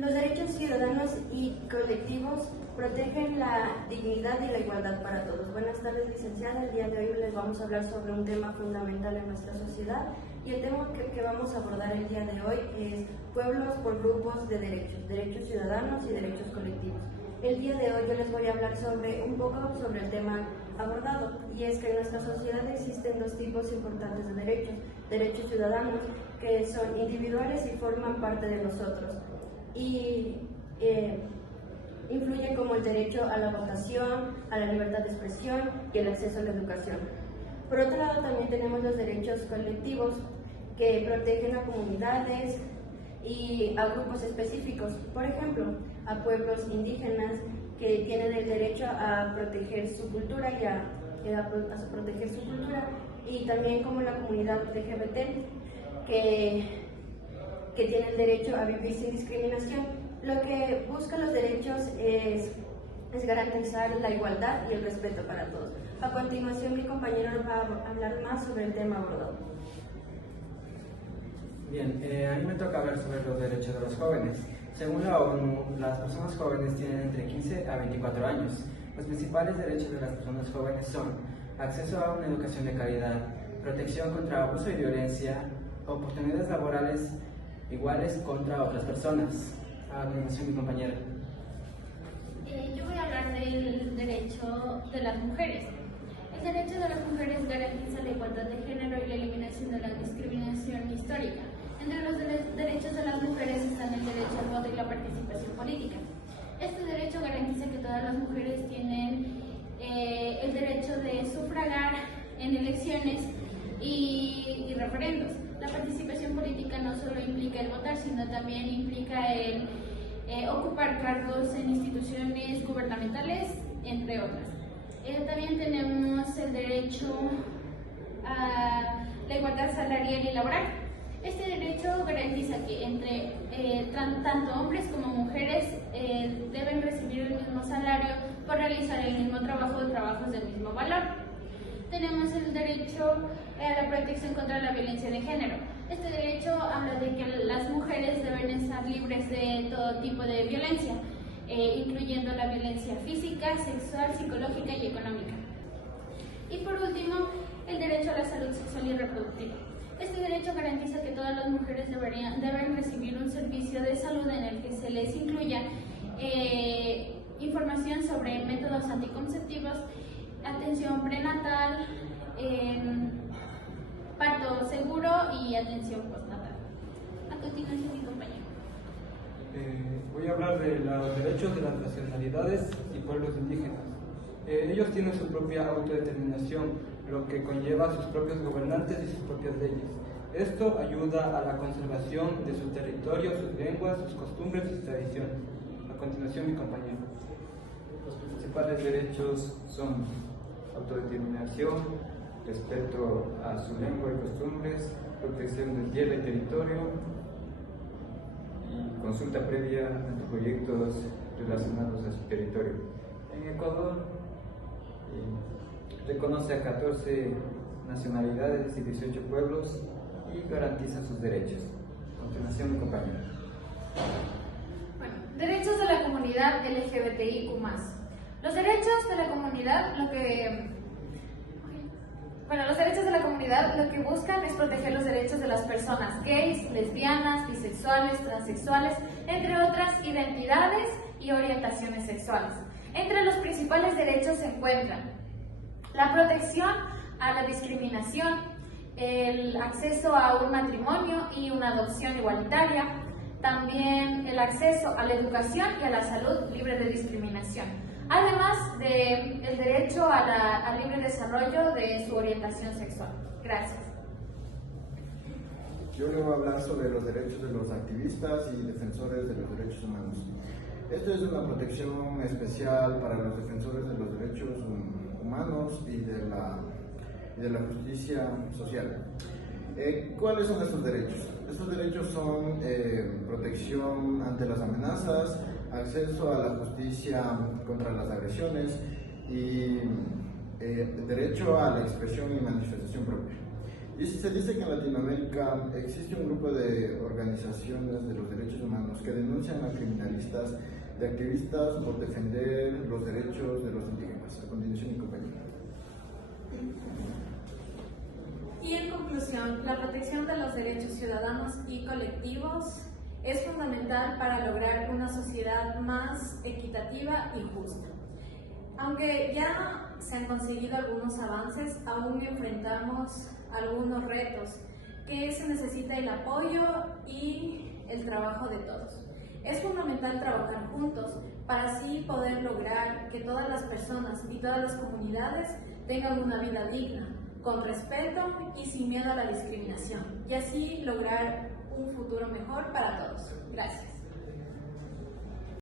Los derechos ciudadanos y colectivos protegen la dignidad y la igualdad para todos. Buenas tardes, licenciada. El día de hoy les vamos a hablar sobre un tema fundamental en nuestra sociedad y el tema que vamos a abordar el día de hoy es pueblos por grupos de derechos ciudadanos y derechos colectivos. El día de hoy yo les voy a hablar un poco sobre el tema abordado, y es que en nuestra sociedad existen dos tipos importantes de derechos ciudadanos que son individuales y forman parte de nosotros y influyen como el derecho a la votación, a la libertad de expresión y el acceso a la educación. Por otro lado, también tenemos los derechos colectivos que protegen a comunidades y a grupos específicos, por ejemplo, a pueblos indígenas que tienen el derecho a proteger su cultura y también como la comunidad LGBT que tiene el derecho a vivir sin discriminación. Lo que buscan los derechos es garantizar la igualdad y el respeto para todos. A continuación, mi compañero nos va a hablar más sobre el tema abordado. Bien, a mí me toca hablar sobre los derechos de los jóvenes. Según la ONU, las personas jóvenes tienen entre 15 a 24 años. Los principales derechos de las personas jóvenes son acceso a una educación de calidad, protección contra abuso y violencia, oportunidades laborales iguales contra otras personas. A continuación, mi compañera. Yo voy a hablar del derecho de las mujeres. El derecho de las mujeres garantiza la igualdad de género y la eliminación de la discriminación histórica. Entre los derechos de las mujeres están el derecho al voto y la participación política. Este derecho garantiza que todas las mujeres tienen el derecho de sufragar en elecciones y referendos. La participación política no solo implica el votar, sino también implica el ocupar cargos en instituciones gubernamentales, entre otras. También tenemos el derecho a la igualdad salarial y laboral. Este derecho garantiza que entre tanto hombres como mujeres deben recibir el mismo salario por realizar el mismo trabajo o trabajos del mismo valor. Tenemos el derecho a la protección contra la violencia de género. Este derecho habla de que las mujeres deben estar libres de todo tipo de violencia, incluyendo la violencia física, sexual, psicológica y económica. Y por último, el derecho a la salud sexual y reproductiva. Este derecho garantiza que todas las mujeres deben recibir un servicio de salud en el que se les incluya información sobre métodos anticonceptivos, atención prenatal, parto seguro y atención postnatal. A continuación, mi compañero. Voy a hablar de los derechos de las nacionalidades y pueblos indígenas. Ellos tienen su propia autodeterminación, lo que conlleva sus propios gobernantes y sus propias leyes. Esto ayuda a la conservación de sus territorios, sus lenguas, sus costumbres y sus tradiciones. A continuación, mi compañero. Los principales derechos son autodeterminación, respeto a su lengua y costumbres, protección de tierra y territorio y consulta previa ante proyectos relacionados a su territorio. En Ecuador reconoce a 14 nacionalidades y 18 pueblos y garantiza sus derechos. A continuación, mi compañero. Bueno, derechos de la comunidad LGBTIQ+. Los derechos de la comunidad lo que buscan es proteger los derechos de las personas gays, lesbianas, bisexuales, transexuales, entre otras identidades y orientaciones sexuales. Entre los principales derechos se encuentran la protección a la discriminación, el acceso a un matrimonio y una adopción igualitaria, también el acceso a la educación y a la salud libre de discriminación, además del derecho al libre desarrollo de su orientación sexual. Gracias. Yo le voy a hablar sobre los derechos de los activistas y defensores de los derechos humanos. Esto es una protección especial para los defensores de los derechos humanos y de la justicia social. ¿Cuáles son estos derechos? Estos derechos son protección ante las amenazas, acceso a la justicia contra las agresiones y derecho a la expresión y manifestación propia. Y se dice que en Latinoamérica existe un grupo de organizaciones de los derechos humanos que denuncian la criminalidad listas de activistas por defender los derechos de los indígenas. A continuación, mi compañero. Y en conclusión, la protección de los derechos ciudadanos y colectivos es fundamental para lograr una sociedad más equitativa y justa. Aunque ya se han conseguido algunos avances, aún enfrentamos algunos retos que se necesita el apoyo y el trabajo de todos. Es fundamental trabajar juntos para así poder lograr que todas las personas y todas las comunidades tengan una vida digna, con respeto y sin miedo a la discriminación, y así lograr un futuro mejor para todos. Gracias.